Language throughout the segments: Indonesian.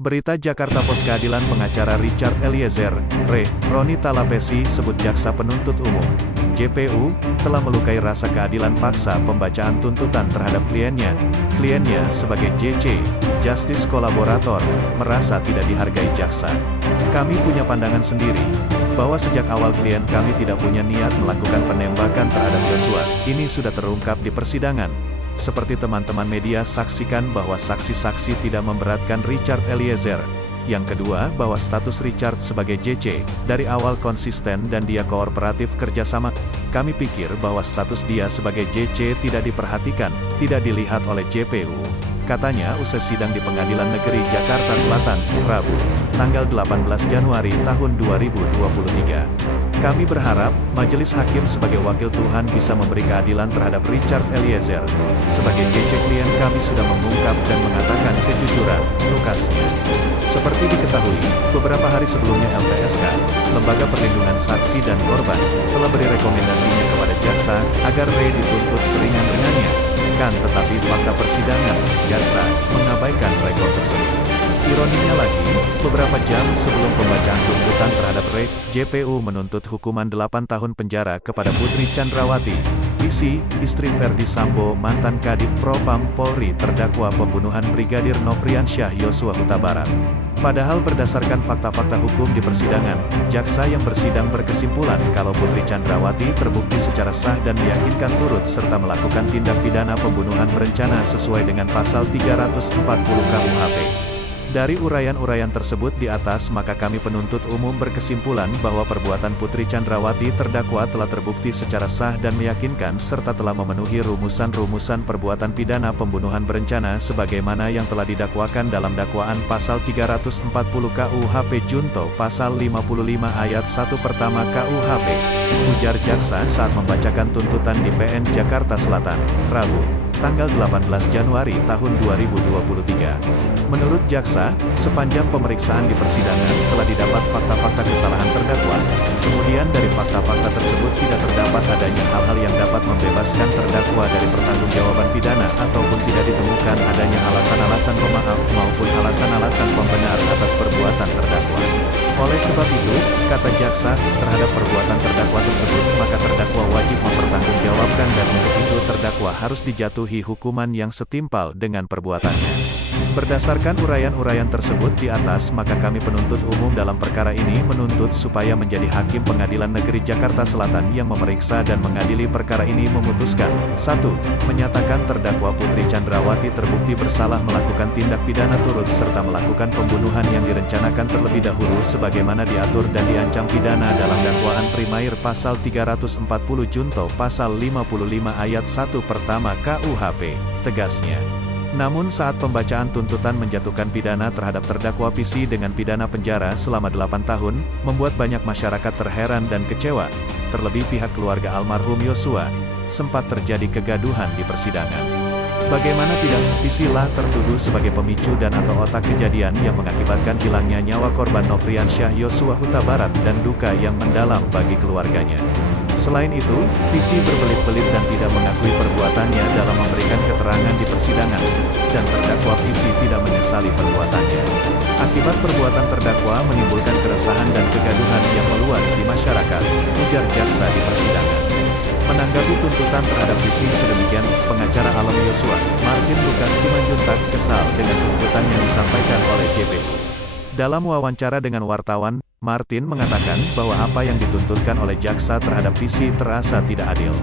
Berita Jakarta Pos Keadilan pengacara Richard Eliezer, Roni Talapesi sebut jaksa penuntut umum, JPU, telah melukai rasa keadilan paksa pembacaan tuntutan terhadap kliennya. Kliennya sebagai JC, Justice Kolaborator, merasa tidak dihargai jaksa. Kami punya pandangan sendiri, bahwa sejak awal klien kami tidak punya niat melakukan penembakan terhadap Yosua. Ini sudah terungkap di persidangan. Seperti teman-teman media saksikan bahwa saksi-saksi tidak memberatkan Richard Eliezer. Yang kedua, bahwa status Richard sebagai JC, dari awal konsisten dan dia kooperatif kerjasama. Kami pikir bahwa status dia sebagai JC tidak diperhatikan, tidak dilihat oleh JPU. Katanya usai sidang di Pengadilan Negeri Jakarta Selatan, Rabu, tanggal 18 Januari tahun 2023. Kami berharap, Majelis Hakim sebagai wakil Tuhan bisa memberi keadilan terhadap Richard Eliezer. Sebagai JC klien kami sudah mengungkap dan mengatakan kejujuran, tukasnya. Seperti diketahui, beberapa hari sebelumnya LPSK, Lembaga Perlindungan Saksi dan Korban, telah beri rekomendasinya kepada jaksa, agar Ray dituntut seringan-ringannya. Tetapi fakta persidangan, jaksa, mengabaikan rekor tersebut. Ironinya lagi, beberapa jam sebelum pembacaan tuntutan terhadap Ray, JPU menuntut hukuman 8 tahun penjara kepada Putri Chandrawati, PC, istri Verdi Sambo mantan Kadif Propam Polri terdakwa pembunuhan Brigadir Nofriansyah Yosua Huta Barat. Padahal berdasarkan fakta-fakta hukum di persidangan, jaksa yang bersidang berkesimpulan kalau Putri Chandrawati terbukti secara sah dan meyakinkan turut serta melakukan tindak pidana pembunuhan berencana sesuai dengan pasal 340 KUHP. Dari uraian-uraian tersebut di atas maka kami penuntut umum berkesimpulan bahwa perbuatan Putri Chandrawati terdakwa telah terbukti secara sah dan meyakinkan serta telah memenuhi rumusan-rumusan perbuatan pidana pembunuhan berencana sebagaimana yang telah didakwakan dalam dakwaan pasal 340 KUHP junto pasal 55 ayat 1 pertama KUHP. Ujar jaksa saat membacakan tuntutan di PN Jakarta Selatan, Rabu, tanggal 18 Januari tahun 2023. Menurut jaksa, sepanjang pemeriksaan di persidangan telah didapat fakta-fakta kesalahan terdakwa. Kemudian dari fakta-fakta tersebut tidak terdapat adanya hal-hal yang dapat membebaskan terdakwa dari pertanggungjawaban pidana ataupun tidak ditemukan adanya alasan-alasan pemaaf maupun alasan-alasan pembenar atas perbuatan terdakwa. Oleh sebab itu, kata jaksa, terhadap perbuatan terdakwa tersebut maka terdakwa wajib mempertanggungjawabkan dan untuk itu terdakwa harus dijatuhi hukuman yang setimpal dengan perbuatannya. Berdasarkan uraian-uraian tersebut di atas maka kami penuntut umum dalam perkara ini menuntut supaya menjadi Hakim Pengadilan Negeri Jakarta Selatan yang memeriksa dan mengadili perkara ini memutuskan 1. Menyatakan terdakwa Putri Chandrawati terbukti bersalah melakukan tindak pidana turut serta melakukan pembunuhan yang direncanakan terlebih dahulu sebagaimana diatur dan diancam pidana dalam dakwaan primair pasal 340 junto pasal 55 ayat 1 pertama KUHP, tegasnya. Namun saat pembacaan tuntutan menjatuhkan pidana terhadap terdakwa PC dengan pidana penjara selama 8 tahun, membuat banyak masyarakat terheran dan kecewa, terlebih pihak keluarga almarhum Yosua, sempat terjadi kegaduhan di persidangan. Bagaimana tidak, PC lah tertuduh sebagai pemicu dan atau otak kejadian yang mengakibatkan hilangnya nyawa korban Nofriansyah Yosua Huta Barat dan duka yang mendalam bagi keluarganya. Selain itu, PC berbelit-belit dan tidak mengakui perbuatannya dalam memberikan keterangan di persidangan, dan terdakwa PC tidak menyesali perbuatannya. Akibat perbuatan terdakwa menimbulkan keresahan dan kegaduhan yang meluas di masyarakat, ujar jaksa di persidangan. Menanggapi tuntutan terhadap PC sedemikian, pengacara alum Yosua, Martin Lukas Simanjuntak kesal dengan tuntutan yang disampaikan oleh JPU. Dalam wawancara dengan wartawan, Martin mengatakan bahwa apa yang dituntutkan oleh jaksa terhadap PC terasa tidak adil.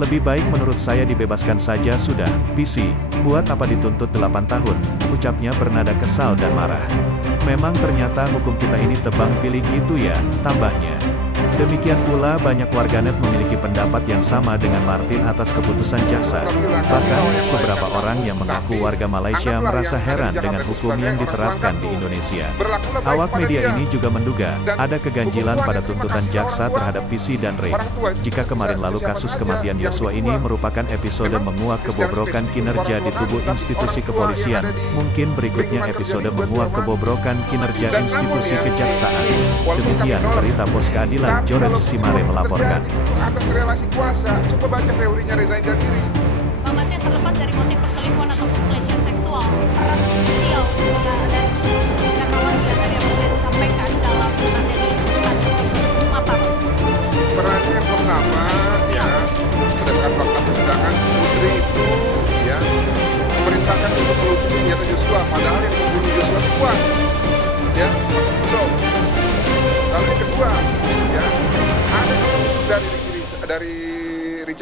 Lebih baik menurut saya dibebaskan saja sudah, PC, buat apa dituntut 8 tahun, ucapnya bernada kesal dan marah. Memang ternyata hukum kita ini tebang pilih gitu ya, tambahnya. Demikian pula banyak warganet memiliki pendapat yang sama dengan Martin atas keputusan jaksa. Bahkan, beberapa orang yang mengaku warga Malaysia merasa heran dengan hukum yang diterapkan di Indonesia. Awak media ini juga menduga, ada keganjilan pada tuntutan jaksa terhadap PC dan Ray. Jika kemarin lalu kasus kematian Yosua ini merupakan episode menguak kebobrokan kinerja di tubuh institusi kepolisian, mungkin berikutnya episode menguak kebobrokan kinerja institusi kejaksaan. Demikian berita Pos Keadilan. Joren Simare melaporkan. Atas relasi kuasa, coba baca teorinya Reza Indragiri. Mamatnya terlepas dari motif perselingkuhan ataupun pelecehan seksual, peran sosial, dan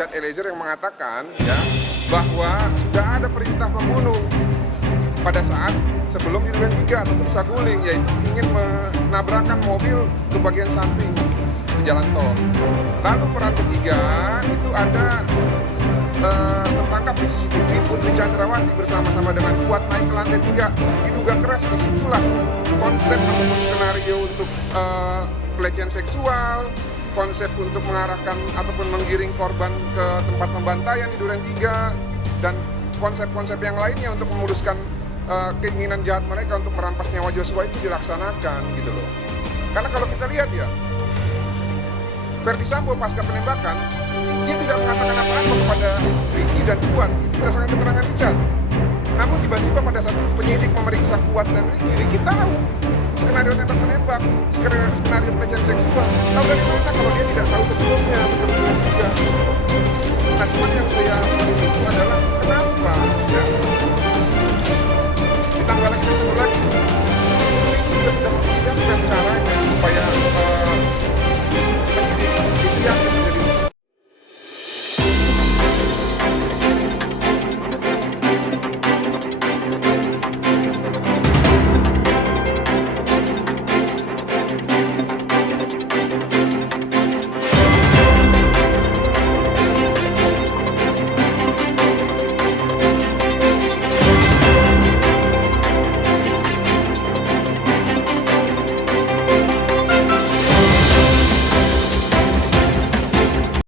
Richard Eliezer yang mengatakan ya bahwa sudah ada perintah pembunuh pada saat sebelum di Duren 3 atau di Saguling, yaitu ingin menabrakkan mobil ke bagian samping di jalan tol. Lalu peran ketiga itu ada tertangkap di CCTV Putri Chandrawati bersama-sama dengan Kuat naik ke lantai 3, diduga keras. Disitulah konsep ataupun skenario untuk pelecehan seksual, konsep untuk mengarahkan ataupun menggiring korban ke tempat pembantaian di Duren 3, dan konsep-konsep yang lainnya untuk memuluskan keinginan jahat mereka untuk merampas nyawa Joshua itu dilaksanakan gitu loh. Karena kalau kita lihat ya, Verdi Sambo pasca penembakan, dia tidak mengatakan apa-apa kepada Ricky dan Kuat, itu berdasarkan keterangan Richard. Namun tiba-tiba pada saat penyidik memeriksa Kuat dan Ricky tahu skenario tembak-menembak, skenario pelecehan seksual. Tahu dari mana kalau dia tidak tahu sebelumnya, sebelum juga. Nah, cuma yang saya itu adalah kenapa